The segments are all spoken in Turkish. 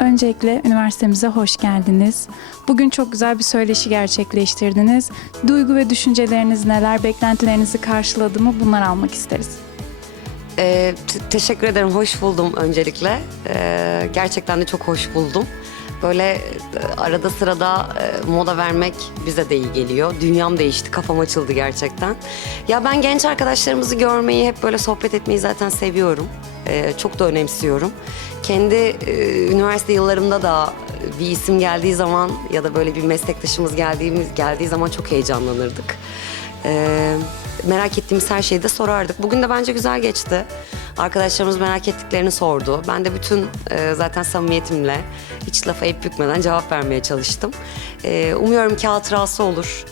Öncelikle üniversitemize hoş geldiniz. Bugün çok güzel bir söyleşi gerçekleştirdiniz. Duygu ve düşünceleriniz neler, beklentilerinizi karşıladı mı bunları almak isteriz. Ee, te- teşekkür ederim, hoş buldum öncelikle. Ee, gerçekten de çok hoş buldum. Böyle e, arada sırada e, moda vermek bize de iyi geliyor. Dünyam değişti, kafam açıldı gerçekten. Ya ben genç arkadaşlarımızı görmeyi, hep böyle sohbet etmeyi zaten seviyorum. Ee, çok da önemsiyorum. Kendi e, üniversite yıllarımda da bir isim geldiği zaman ya da böyle bir meslektaşımız geldiğimiz geldiği zaman çok heyecanlanırdık. Ee, merak ettiğimiz her şeyi de sorardık. Bugün de bence güzel geçti. Arkadaşlarımız merak ettiklerini sordu. Ben de bütün e, zaten samimiyetimle hiç lafa eğip bükmeden cevap vermeye çalıştım. Ee, umuyorum ki hatırası olur.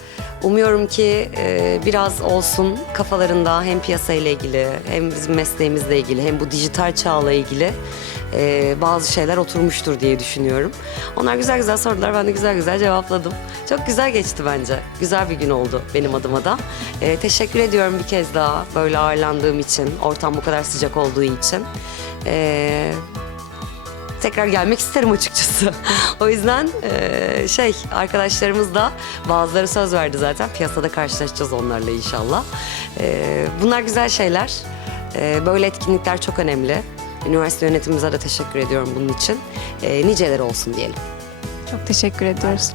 Umuyorum ki e, biraz olsun kafalarında hem piyasayla ilgili hem bizim mesleğimizle ilgili hem bu dijital çağla ilgili e, bazı şeyler oturmuştur diye düşünüyorum. Onlar güzel güzel sordular ben de güzel güzel cevapladım. Çok güzel geçti bence. Güzel bir gün oldu benim adıma da. E, teşekkür ediyorum bir kez daha böyle ağırlandığım için, ortam bu kadar sıcak olduğu için. E, tekrar gelmek isterim açıkçası. o yüzden e, şey arkadaşlarımız da bazıları söz verdi zaten. Piyasada karşılaşacağız onlarla inşallah. E, bunlar güzel şeyler. E, böyle etkinlikler çok önemli. Üniversite yönetimimize de teşekkür ediyorum bunun için. E, niceleri olsun diyelim. Çok teşekkür ediyoruz.